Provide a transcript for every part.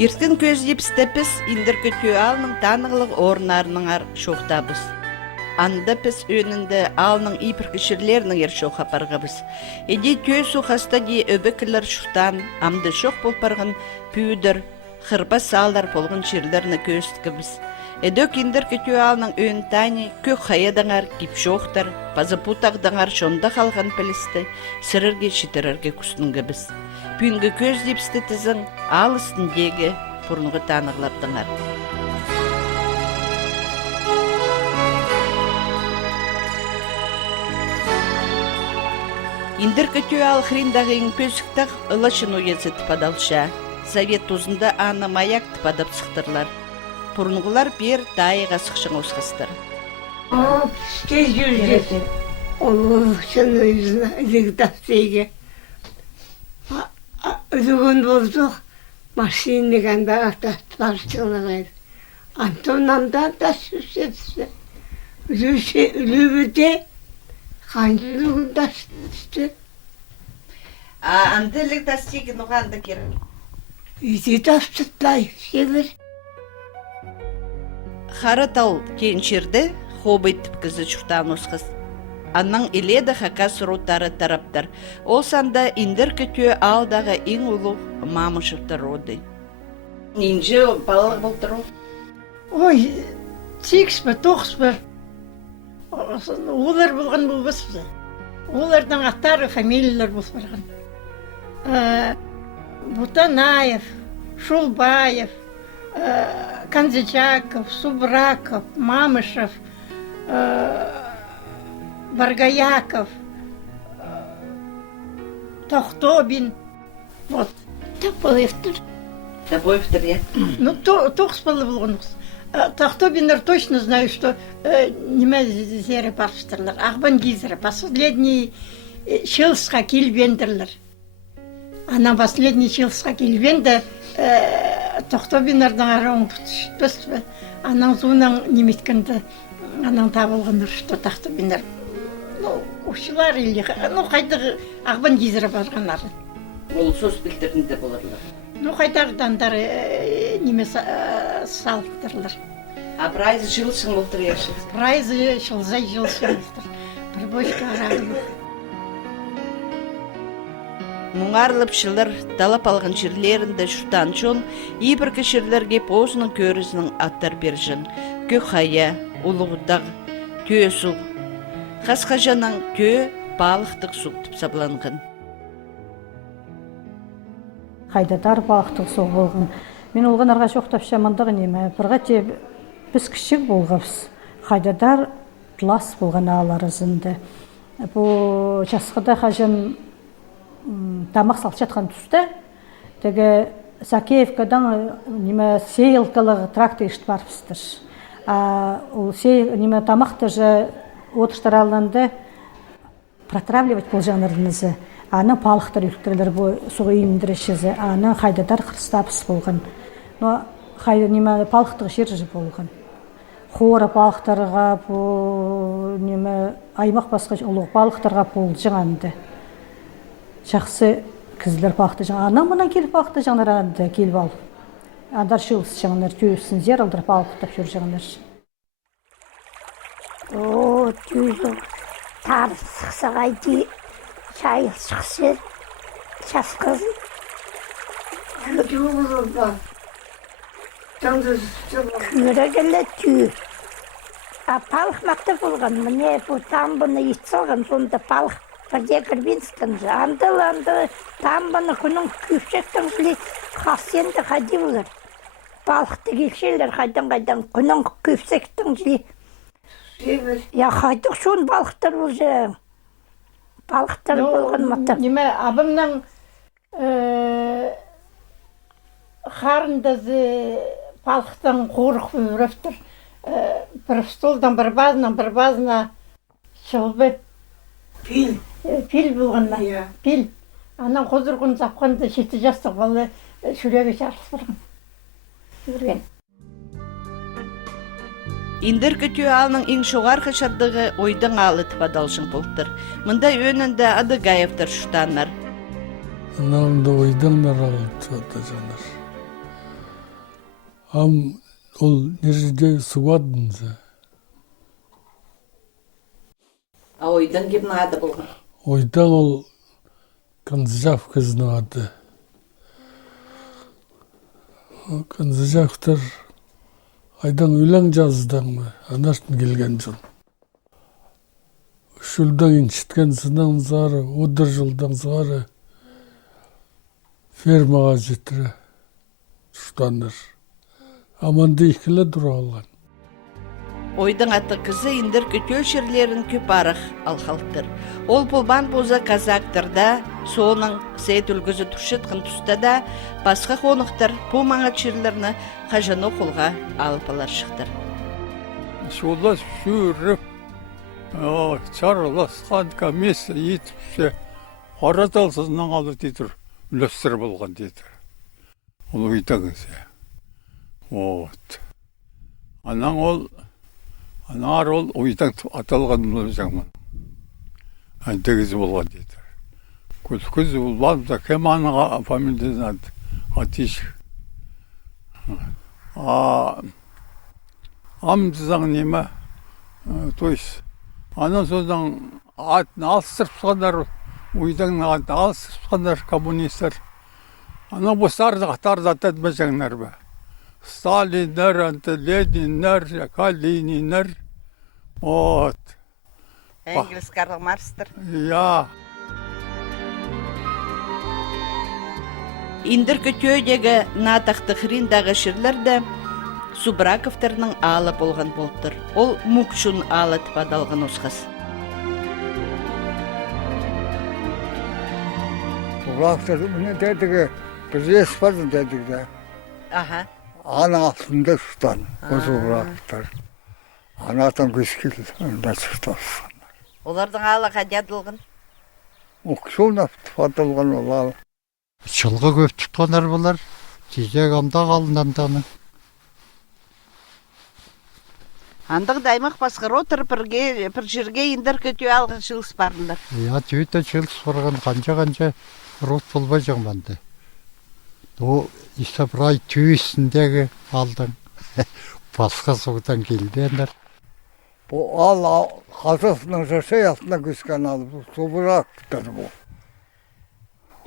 Иртін көздеп степіс индір көтіу алының танығылық орынарының ар шоқтабыз. Анда піс өнінді алының ипір кішірлерінің ер шоқ апарғабыз. Эде төй сухаста де өбікілер шуқтан, амды шоқ болпарғын пүйдір, қырба салдар полғын шерлеріні көстікібіз. Эдök индір көтіу алының өн тани көк хаядаңар кип шоқтар, пазапутағдаңар шонда қалған пілісті, сірірге шитірірге күстінгібіз. Пүнгі көз депсті тізің ал үстіндегі бұрынғы танығылардыңар. Индір көтіу ал хриндағы ең пөсіктақ ұлашын ойезет падалша. Совет тұзында аны маяк тіпадап сықтырлар. Бұрынғылар бер дайыға сықшың осқыстыр. Пісте жүрді. Ол үшін өзіне үлігдастыйге. Үлігін болдық, машинығанда атастылар шығылағайды. Антонамдан да сүрсетісі. Үлігіде қайны үлігін тастысты. Анды үлігдастыйге нұғанды керім? Үйде тастытлай келір. Харатал кенчерді хобыт тіпкізі чұртан осқыз. Анның иледі хакас ротары тараптар. Ол санда индір көтіу алдағы ең ұлы мамышықты роды. Нинжі балығы болтыр ол? Ой, 8 бі, 9 бі. Олар болған бұл бізді. Олардың аттары, фамилиялар бұл барған. Бутанаев, Шулбаев, Канзичаков, Субраков, Мамышев, Баргаяков, Тохтобин. Вот. Тапылыftır. Табоевтер, я? Ну, тоқспалы болған осы. Тохтобинлер точно знаю, что неме зері барыштырлар. Ағбан гизері. Последний Шилсқа келбендірлер. Ана последний Шилсқа келбенді Тохтобинлердің арауын тұтышпыз. Анан зуынан неметкенді, анан табылғандар, что Тохтобинлер. Ну, ұшылар или, ну, қайдағы Ағбан гизері барғанар. Ол сос білдірінде боларлар. Ну, қайдардандар неме салықтырлар. А прайзы жылшың болтыр ерші? Прайзы жылзай жылшың болтыр. Бір бөшкі арағылық. Мұңарлып шылыр талап алған жерлерінде шұртан жон, ибір кішірлерге позының көрізінің аттар бержін. Көк хая, ұлығыдағы, тө сұқ. Қасқажаның тө балықтық сұқтып сабланған. Қайдадар балықтық сұқ болған. Мен олғанарға жоқтап шамандығы неме. Бірға те біз кішік болғапыз. Қайдадар тұлас болған аларызынды. Бұл жасқыда қажын тамақ салып жатқан тұста, теге Сакеевкадан неме сейілкілігі трактор ешті барыпсыздар. Ол неме тамақты же отырыштар алынды протравливать бұл жанырынызы. Аны балықтар үліктірілер бұл суғы еміндірішізі. Аны қайдадар қырыстапыз болған. Но неме балықтығы жер болған. Қора балықтарға бұл неме аймақ басқа ұлық балықтарға бұл жаңанды. Жақсы кізілер бақты жаңа. Анам мұнан келіп бақты жаңар анды келіп алып. Андар шылыс жаңар түйісін зер алдыр балықтап жүр жаңар. О, түйізі тар сықсағайды шайыл шықсы шасқызын. Түйізі бар. Күмірі келі түйі. Палық мақты болған, мұне бұл тамбыны итсалған, сонда палық бірде кірбенстің анды тамбыны күнің күпшектің жілі қасенді қади болар. Балықты келшелер қайдан күнің күпшектің жілі. Я қайдық шон балықтар бол жәң. Балықтар болған мата. Неме, абымның қарындазы балықтың қорық өріптір. Бір столдан бір базына шылбы. Пил болғанна. Пил. Анан қозырғын запқанды 7 жастық балы шүрегі жарыс бұрған. Жүрген. Индір көтіу алының ең шоғар қышардығы ойдың алы тіпадалшың болттыр. Мұнда өнінде Адыгаевтар шұтанлар. Анауында ойдыңдар алы тіпады жанар. Ам ол нерде суадынса. А ойдан кемнің ады болған? Ойдан ол Канзжав кызның ады. Канзжавтар айдан өлең жаздыңмы? Анаштын келген жыл. Үш жылдан иншіткен сынан зары, 10 жылдан зары фермаға жетірі тұштаныр. Аманды ikili dura алған. Ойдың аты кызы индер көтөл шерлерін көп арық алхалттыр. Ол пулбан боза казактырда, соның сейт үлгізі тұршытқын тұстада, басқа қонықтар бұл маңат шерлеріні қажаны қолға алып алар шықтыр. Шулас жүріп, чарыласқан комиссия етіпсе, қараталсызынан алып дейтір, үлестір болған дейтір. Ол өйтіңізі. Анар ол ойдан аталған бұл жаңмын. Антегізі болған дейтір. Көз болған да кем анаға фамилиясын атиш. Амдызан неме, то есть, анан содан атын алыстырыпсандар, ойдан атын алыстырыпсандар коммунистер. Ана бұл сардақтарды ататмасаңдар ба. Сталинер, Ленинер, Калининер. Вот. Энгельс Карл Маркстер. Я. Индер көтөдегі натақты хриндағы шерлерді Субраковтарның алы болған болыптыр. Ол Мукшун алы тіпадалған осқас. Субраковтар, міне дедігі, біз еспадын дедігі. Аха. Ана астында шықтан, осы Субраковтар. Анатан күскел, онда шықтасın. Олардың алы қадядылғын? Оқшуна тіпадалған олар. Жылғы көп тұтқандар болар, тезек анда қалынданданы. Андық даймақ басқыр отыр бір жерге индер көтө алғын жылыс барындар. Я түйті жылыс барған қанша рот болбай жаңбанды. О, Исабрай түйісіндегі алдың. Басқа соғыдан келдендер. Бұл ал қазасының жашай астына күскен алып, Субраковтар бұл.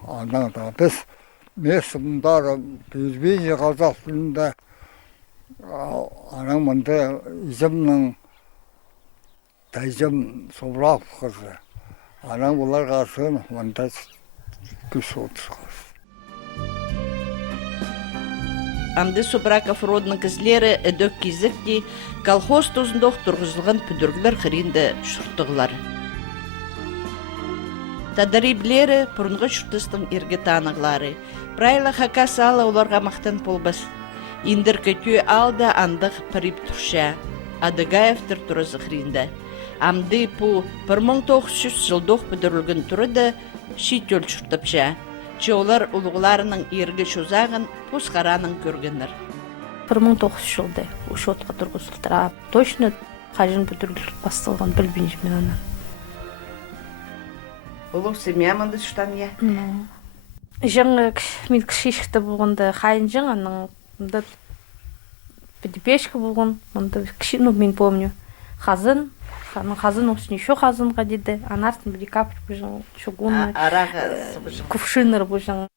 Анада біз месімдары безбейі қазасында анаң мұнда изімнің тайжым Субраков қызы. Анаң бұлар қарсын мұнда күш отырсыз. Амды Субраков родның кізлері өдөк кезікті колхоз тозындоқ тұрғызылған пүдіргілер қыринді шұрттығылар. Тадариблері бұрынғы шұртыстың ерге танығылары. Прайла хака сала оларға мақтан болбас. Индір көтө алда андық парип тұрша. Адыгаевтір тұрызы қыринді. Амды пу 1900 жылдоқ пүдірілген тұрыды шит өл шұрттыпша. Олар ұлғыларының ерге шозағын пұсқараның көргенір. 1900 жылды ұшотқа тұрғызылдыр. Точно қажын бүдірлік бастылған білбейінші мен анан. Олың семья маңды шыштан я? Жаңы мен кішешікті болғанда қайын жың, анның пешкі болған, мен помню. Қазын осы еще қазынға деді, анартын бір капр бұжың, шугуны, кувшиныр бұжың.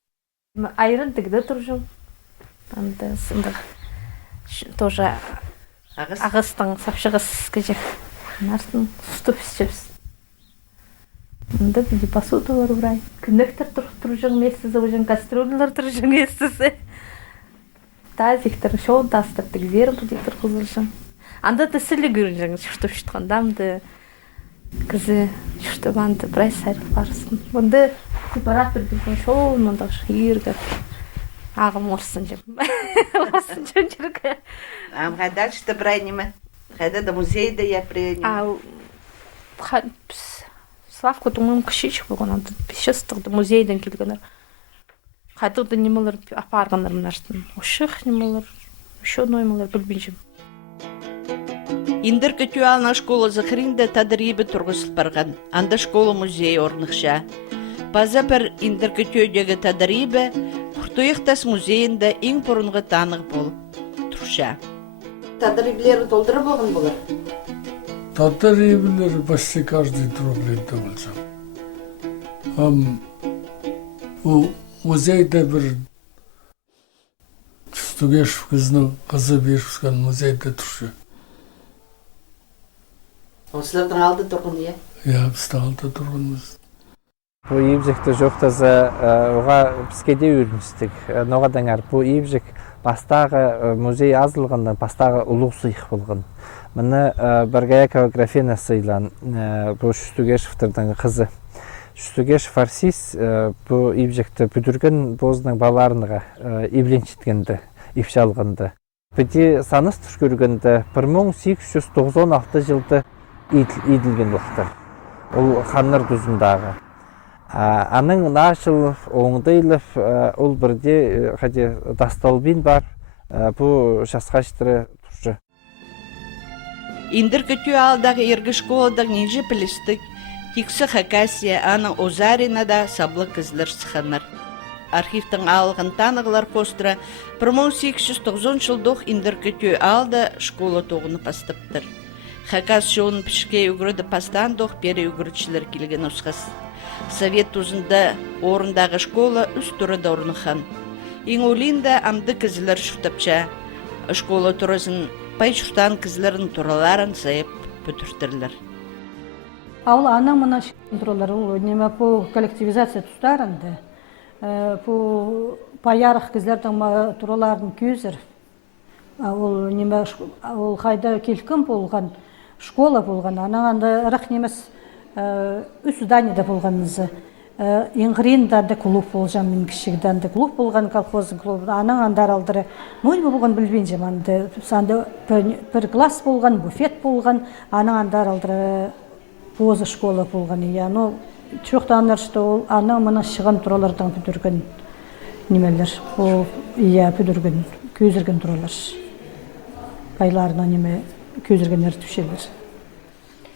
Айрын тігді тұр жың. Тоже ағыстың сапшығыз кәжек. Анартын сұстып істепсіз. Мұнда біде посуда бар бұрай. Күндіктір тұр жың местізі бұжың, кастрюлілер тұр жың местізі. Тазиктір шоуын тастырдық, зерін бұдектір қызыл жың. Анда да сілі көрін жаңыз шүртіп шүтқандамды. Кізі шүртіп анды бірай сайрып барысын. Мұнды сепаратор деген шоуын мұнда ергі. Ағым орсын жем. Орсын жем жүргі. Қайда шүті бірай неме? Қайда да музейді я приене? Славка думаем кішечік болған, анда пешестіғді музейден келгенер. Қайдығды немелер апарғандар мұнарсын. Ошық немелер, еще ноймелер білбейжім. Индір көтө алына школа зықыринді тадрибі тұрғысыл барған. Анда школа музей орнықша. База бір индір көтөдегі тадрибі Құртуйықтас музейінде ең бұрынғы танық болып турша. Тадриблер толдырып болған болар. Татар еврейлер почти каждый проблемде болсам. У музейде бір Түстігешев кызның қызы беріпскен музейде тұршы. Осылардың алды тұрғын, е? Бізді алда тұрғанымыз. Бұл ибжекті жоқтазы оға бізкеде үйріністік. Ноғадаңар, бұл ибжек бастағы музей азылғанда бастағы ұлық сұйық болған. Мұны Баргаякова Графена сыйлан, бұл Түстігешевтердің қызы. Түстігешев Арсис бұл ибжекті бүдірген бозының баларыныға ибленшіткенді, ипші алғанды. Біде саныс түшкөргенді 1896 жылды иділген уақыттар. Ол ханнар дүзіндағы. Аның нашыл оңдайлып, ол бірде дасталбин бар, бұл жасқаштыры тұршы. Индір көтü алдағы ергі школадың нежі пілістік, тексі Хакасия, аның Озарина да саблы кізлер сықаныр. Архивтің алығын танығылар қостыра 1890 жылдық индір көтü алды школа тоғыны пастыптыр. Хакас жоғын пішке үгірді пастандық бері үгірчілер келген ұсқас. Совет тұзында орындағы школа үст тұрыда орныхан. Иңолинда амды кізілер шүртапча. Школа тұрысын пай шүртан кізілерін тұраларын сайып бүтіртірлер. Ауыл аның мұна шыққан тұралар, ол неме бұл коллективизация тұстарынды. Бұл паярық кізілердің тұраларын көзір. Ол қайда келкім болған, школа болған. Аның анда рақ немес үс зданиеда болғанызы. Иңғыринда да клуб болжам, мен кішігден де клуб болған, колхоздың клубы. Аның андар алдыры, нөл болған білбен жаманды. Санда бір класс болған, буфет болған, аның андар алдыры позы школа болған. Чоқта анар, что ол аның мұны шығын тұралардан бүдірген немелер. Ол бүдірген, көзірген тұралар. Байларына неме көзірген әртушелер.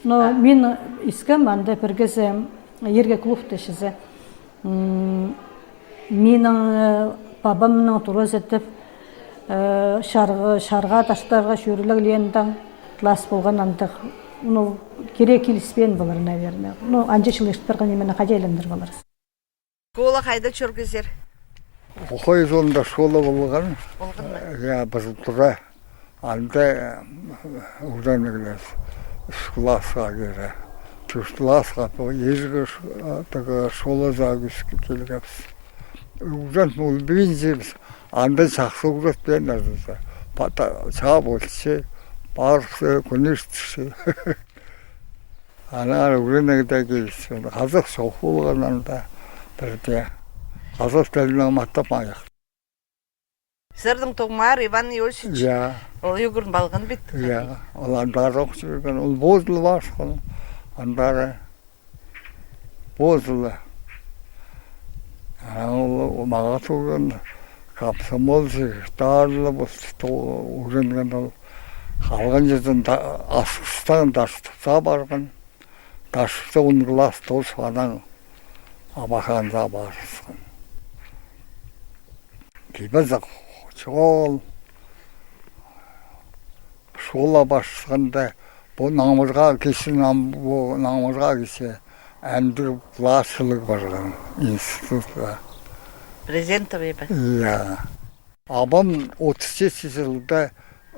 Но мен искам анда біргізі ерге клубты шізі. Менің бабамның тұрыз етіп шарға таштарға шөрілігіленден класс болған андық. Керек келіспен болар, наверное. Анча жыл ештірген емені қадейлендір болар. Школа қайда чөргізер? Оқой жолында школа болған. Біз тұра. Анда ұғданығылар. Үш классқа кері. Үш классқа ежігі школа зағыз келгіпс. Ұғдан ол бейінземіз. Анда жақсы ұғдат бен азызда. Чаға болсы, барысы, күнештісі. Ана ұғданығыда келісі. Қазақ соқ болған анда бірде. Қазақ тілінің маттап аяқ. Сырдың тоғмар Иван Иосифович. Ол югірін балған бетті. Ол андары оқып жүрген. Ол бозылы бар шықын. Андары бозылы. Ол маға туған комсомол секретарлы ұғынған ол. Қалған жерден асқыстан даштықта барған. Даштықта ұнғылас тоз ғанан абақанға барысқан. Кейбізі жол школа башқанда бұл намырға кесі намырға кесе әндір классылық барған институтқа. Президентове бі? Абам 37 жылда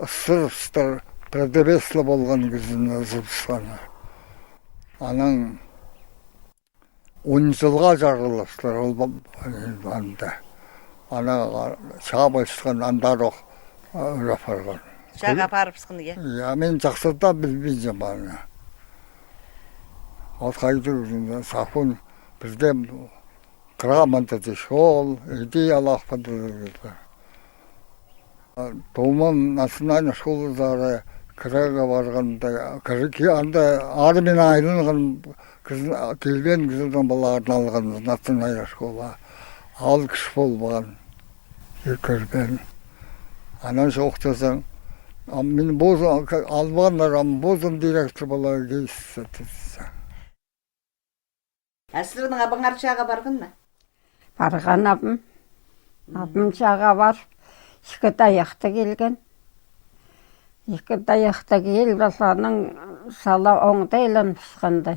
ыстыр продавеслі болған күзіні зұлысқаны. Аның 10 жылға жарғылыстыр ол банда. Ана шаға басқан андароқ ұрапарған. Шаға парыпсқын, е? Мен жақсырда білбейдім баны. Ол қайды күзінде сақын бізде грамотада шол, идеялық падылығы. Толман национальный школдары кірігі барғанда, кірікі анда арымен айрынған келген күзілдің баларын алған национальный школа. Ал кіш болған. Көрбен. Анан жоқтасаң, мен албанлар, бозын директор бала кейсі. Әсілінің абың арчаға барғын ма? Барған абым. Абым жаға бар. Шықыт аяқты келген. Екі даяқта ел басаның сала оңдайлан пысқанды.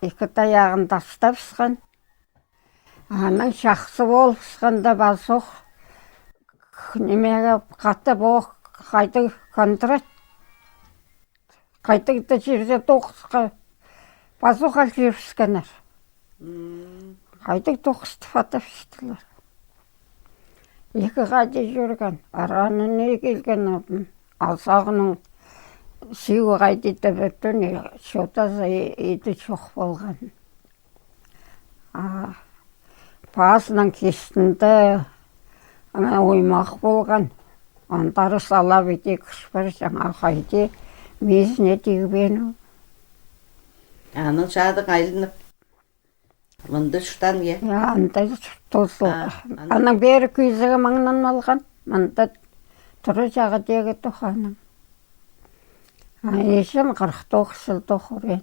Екі даяғын тастап пысқан. Аның шақсы бол пысқанда басуқ. Немеге қатты боқ қайды контракт. Қайтықты жерде тоқысқа басуқ ал жер пысқанар. Қайтық тоқысты фата пыстылар. Екі қайды жүрген, аранын келген абым. Алсағының сүйі қайды бөттін, шотасы еді шоқ болған. Басының кестінді оймақ болған. Антары сала бете күшпір жаңа қайды мезіне тегбену. Аның жадың айлынып. Мында шутан е? Анда тосыл. Аның бері күйзігі маңнан алған. Мында тұры жағы дегі тұқаның. Ешім 49 жыл тұқырен.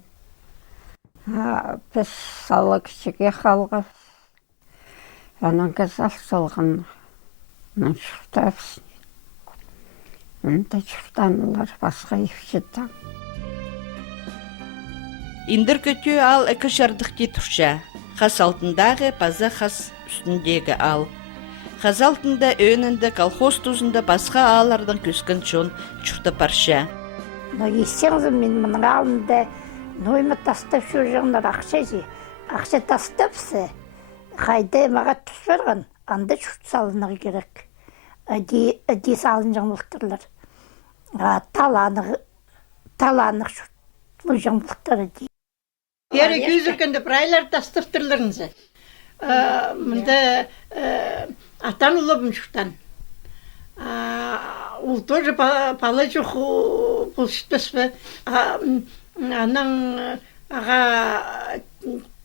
Біз салы кішіге қалға. Аның кәсал салған. Аның шұқтапсын. Мында шұқтанылар басқа ефшеттен. Индір көтü ал екі жардық кетуші. Қас алтындағы паза қас үстіндегі ал. Қаз алтында өнінде колхоз тұзында басқа алардың көскен чон чұрты парша. Естеңіз мен мұның алында ноймы тастап жүргендер ақша же. Ақша тастапсы. Қайды маға түс берген, анда шұрт салынығы керек. Әде салын жаңлықтырлар. Таланық шұрт жаңлықтыр әде. Бері күйзіркенде бір айлар тастып тұрларыңызы. Мұнда атан ұлыбым шықтан. Ол тоже пала жоқ бұлшытпес бі. Аның аға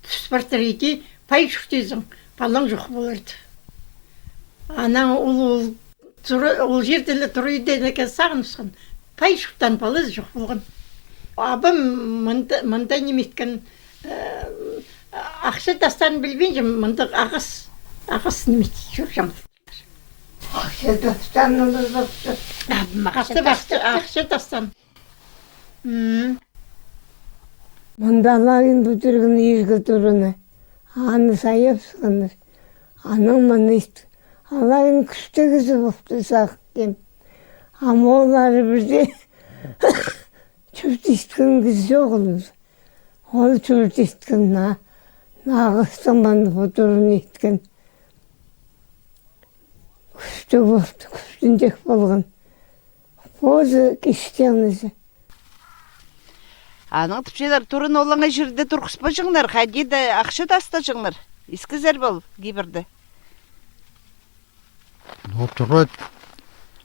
түспартыр еті пай шықтезің, палаң жоқ болырды. Аның ол жерділі тұры еденеке сағынысқан, пай шықтан палыз жоқ болған. Абым мұнда неметкен ақша тастарын білбейінше мұнда ағыс неметі жоқ жаңыз. Ақша тастан ұлы жоқты. Ақша тастан. Мұнда алағын бұтырғын езгі тұрыны. Аны сайып сығыныр. Аның мұны істі. Алағын күшті кізі бұқты сақ кем. Ама олары бірде чүрт істіген кіз жоқ олымыз. Ол чүрт істіген нағыстың банды бұтырын істіген. Күшті болды, күштіндек болған. Өзі кештеңізі. Аның тіпшелер тұрын олаңа жерде тұрқыспа жыңлар, қадеді ақша таста жыңлар. Ескізер бол, кейбірді. Отырып,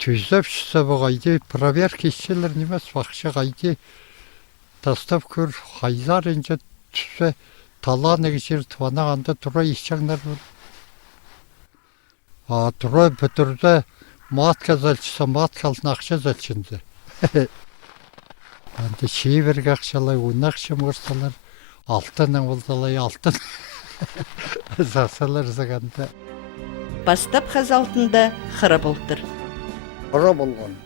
түздеп шықса бұғайды, проверка ішселер немес, бақша қайды. Тастап көр, қайзар енже түссе, талан егешер туанағанда тұра ешчаңдар бұл. Тұра бүтірді матқа зәлчіса, маткалын ақша зәлчінді. Анды шейберге ақшалай, он ақша мұрсалар, алтының болдалай, алтын засалар зағанда. Бастап қаз алтында қыры болдыр. Қыры болған.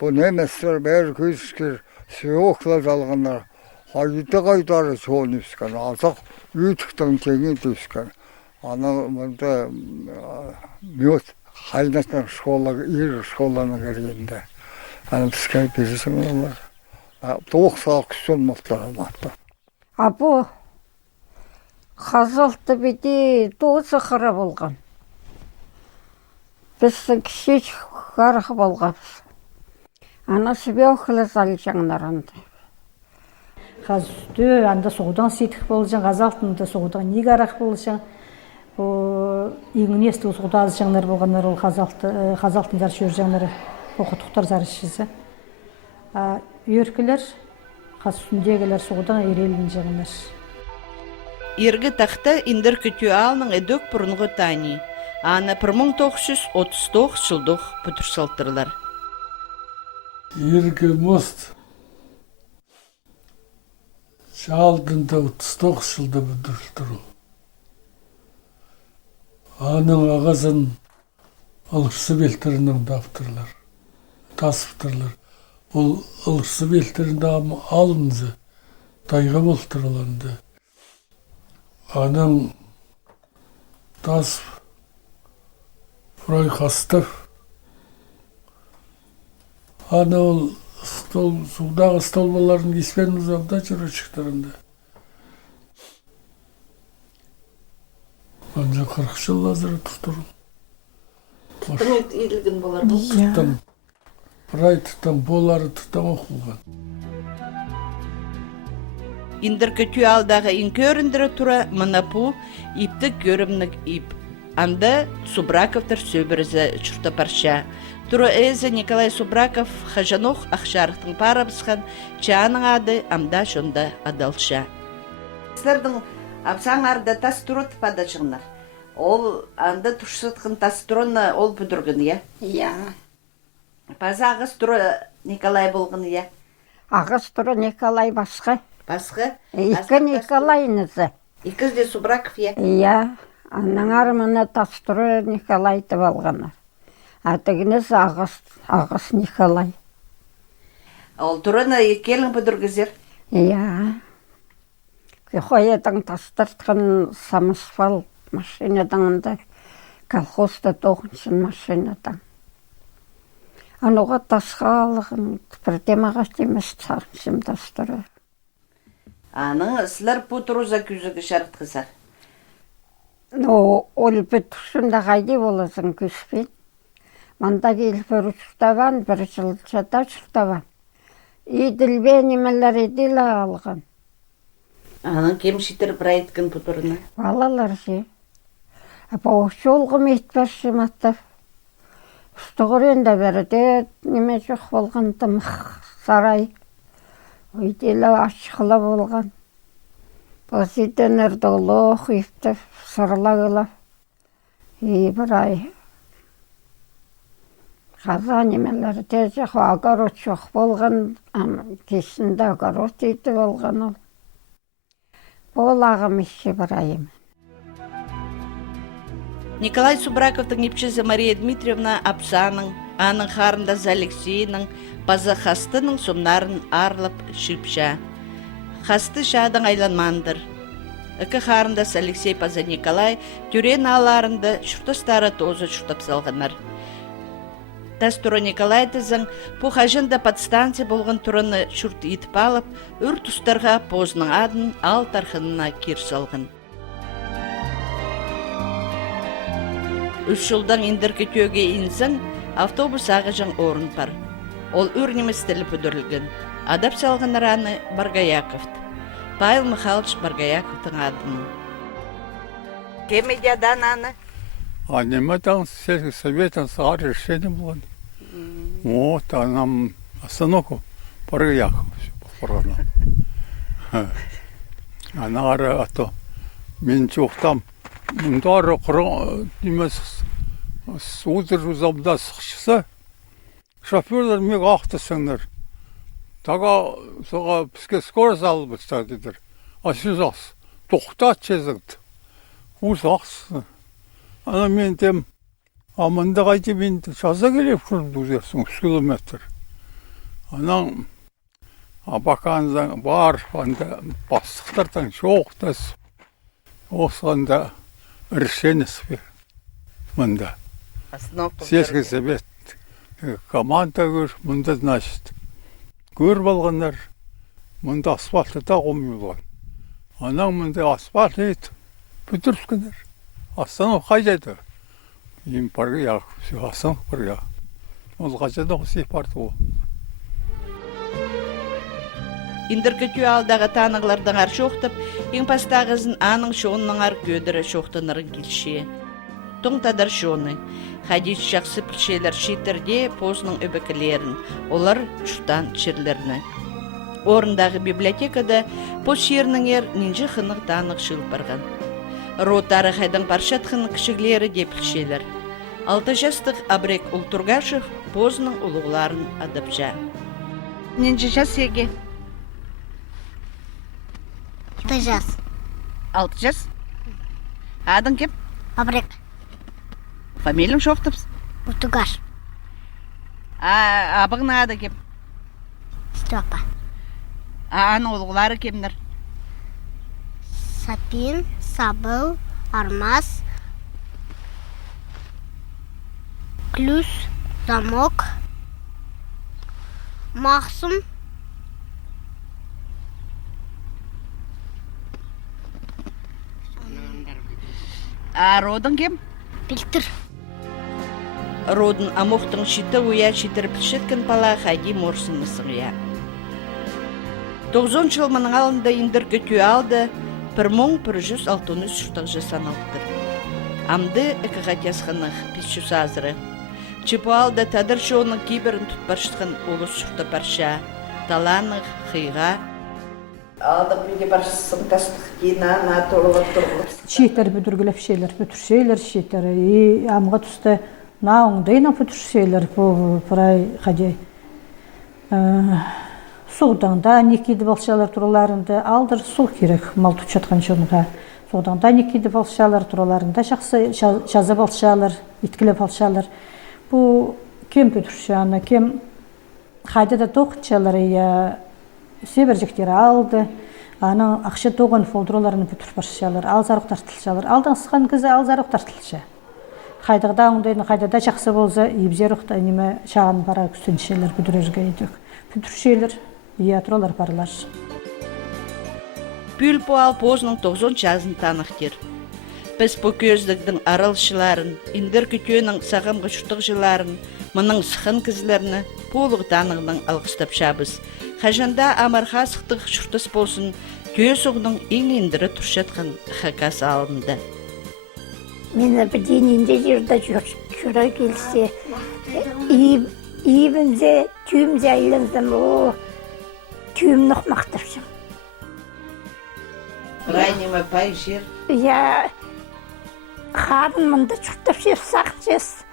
Бұл неместер бәрі көзіскер, сүйоқла жалғандар, қайдары соғын өскен, азақ үйтіктің теңі өскен. Ана мұнда мед қайнатың ир школаны кергенде. Аны піскай бересің олар. Тоқсақ күшін мұқтар алматты. Абу қазалты беде досы қыры болған. Біздің кішек қарқы болғапыз. Ана себе оқылы залы жаңларынды. Қазүсті анда соғудан сетік болжан, қазалтында соғудан неге арақ болжан. Еңін есті соғуда аз жаңлар болғандар ол қазалтын зар шөр жаңлары оқытықтар зар ішізі. Үйіркілер, қаз үстіндегілер соғудан ерелін жаңлар. Ергі тақта индір күтü алның эдөк бұрынғы тани. Аны 1939 жылдық бұтырсалтырлар. Ергі мост шалдында 39 жылда бұтырсалтыру. Аның ағазын алғысы белтірінің даптырлар. tasıptırlar. Ol ılırsı belterinde alındı. Dayga boltırlandı. Anam tasıp Fray hasta. Ana ol sudağı stolbaların ismen uzamda çıra çıktırında. Anca 40 yıl hazır tuturum. Tutum ilgin bolar. Tutam. Fray tutam, boları tutam okugan. İndir kötü aldağı inköründürü tura manapu iptik görümlük ip. Анда Субраковтар сөбірізі чұрты парша. Туры әзі Николай Субраков хажанух ақшарықтың пара бісқан чаның ады амда шонда адалша. Сілердің апсаң арды тас тұрыт пада шығынар. Ол анда тұшсытқын тас тұрыны ол бүдіргін, я? Я. Паза ағыз тұры Николай болғын, я? Ағыз тұры Николай басқы. Басқы? Икі Николайнызы. Икіз де Субраков, я? Я. Анның армына тастыры Николайды болғаны. Атығыныз Ағыс Николай. Ол тұрыны екелің бүдіргізер? Я. Қойедың тастыртқан самысфал машинадаңында колхозда тоғыншын машинадан. Ануға тасқа алығын бірдемаға демес сағыншым тастыры. Аның сілер бұтыруза күзігі шарт қызар. Ол бүт тұсында қайды боласың күспен. Манда келіп бір ұшықтаван, бір жылчада ұшықтаван. Иділбен емелер еділ алған. Аның кемшітір бір айтқын бұтырына? Балалар же. Боғшы олғым етпәрші маттап. Үстіғыр енді бірде неме жоқ болғанды сарай. Өйделі ашқылы болған. Осыдан әрдолы қиыпты сырлағылап. Бір ай. Қаза немелерде жоқ огород жоқ болған. Кесінде огород еді болған ол. Ол ағым іші бір айым. Николай Субраковтың епшізі Мария Дмитриевна апсаның, аның қарындасы Алексейінің, база хастының сомнарын арлып шипша. Хасты шадың айланмандыр. Үкі қарындасы Алексей Паза Николай түрен аларында шұртыстары тозы шұртап салғанар. Тас тұры Николай тізің пұхажында подстанция болған тұрыны шұрт етіп алып, үр тұстарға позының адын ал тархынына кер салған. Үш жылдан индіркі төге инсің, автобус ағыжың орын бар. Ол үр неместілі бүдірілген. Адап салған раны Баргаяковт. Павел Михайлович Баргаяковтың адының. Кемедиядан аны? Немедан сельский советом сағар решение было. Вот, а нам остановку Баргаяков порано. Ана ары ато мен жоқтам. Мұндары құрың немес судыр ұзамда сықшысы. Шоферлер мег ақтысыңдар. Тага соға бізге скорость алып ұстар дедір. Асыз ақсы. Тоқтат чезіңді. Уыз ақсы. Ана мен дем, амында қайды мен жаза келеп күрімді өзерсің 3 километр. Анан абақаныздан бар, анда бастықтардан жоқтас. Осында решение спер. Мында. Сельский совет. Команда көр, мында значит. Көр болғандар, мында асфальты да қомай болған. Анан мында асфальт ет, бүтірскендер. Астанов қайдайды? Им Баргаяк, все, Астанов Баргаяк. Ол қайдайды осы барды ол. Индіркіту алдағы танығылардың ар шоқтып, ең пастағызын аның шоғының ар көдірі шоқтынырын келші. Тоңтадар шоны. Хадис жақсы піршелер шетірде позының өбекілерін, олар ұштан черлеріні. Орындағы библиотекада поз шерінің ер нинжі қынық танық шыл барған. Ротары қайдан паршат қынық кішіглері деп піршелер. 6 жастық Абрек Ултургашев позының ұлығыларын адапжа. Нинжі жас еге? 6 жас. 6 жас? Адың кеп? Абрек. Фамилиям шоқтыпс? Ултургаш. Абығың ады кем? Степа. Аның олғылары кемдер? Сапин, Сабыл, Армаз, Ключ, Замок, Мақсым, Родың кем? Пилтір. Родын амуқтың шиті уя шитір пішеткен пала хайди морсын мысың я. 90 жыл мұның алында индір көтü алды, 1163 шутық жасан алыптыр. Амды экагатясқанық писчу сазыры. Чипу алды тадыр шоуның кейбірін тұтпаршытқан олыс шуқта парша, таланық, қиға. Алдық менде баршысын тастық дейіна, толығып тұрғылып. Шиеттер бүдіргілеп бүтіршейлер шиеттер. И амға түсті науыңдайна бүтіршейлер бұл пырай қадей. Суғдаңда некейді балшалар тұраларында алдыр су керек мал тұтшатқан жонға. Суғдаңда некейді балшалар тұраларында жақсы жазы балшалар, иткілі балшалар. Бұл кем бүтіршаны, кем қайдада тоқытшалар себержектері алды, аның ақшы тоғын фолдыроларыны бүтір баршалар, алзарық тартылшалар. Алдан сыған кізі алзарық тартылшы. Қайдағда оңдайны қайдада жақсы болса, ебзеріқта неме шағын бара күстіншелер бүдірерге едік. Бүтіршелер, иатролар барылар. Бүл пуал позның 90 жазын танықтер. Біз бұл көздігдің арылшыларын, индір күтөінің сағымғы шұқтық жыларын, мұның сықын кізлеріні полығы танығының алғыстап шабыз. Қажанда амарха сықтық шұртыс болсын, көз оғының ең ендірі тұршатқан қақас алынды. Мені бірден енді жерді жүра келсе, ебімзе, түйімзе айландым, түйім нұқмақтыршым. Райнема пай жер? Қарын мұнда шұртып жеп сақ жес,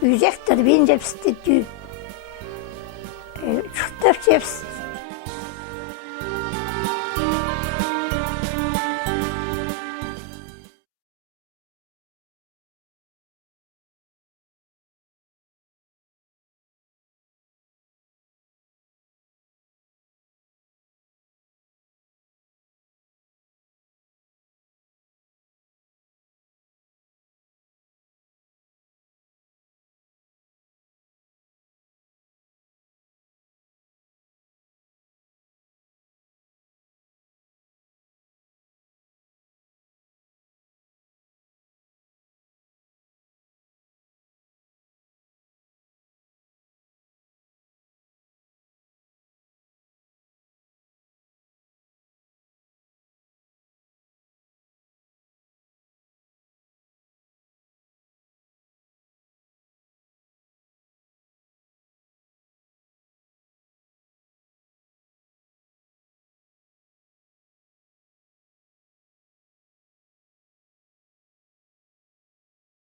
үзектір бен жепсті түйім. Шұртып жеп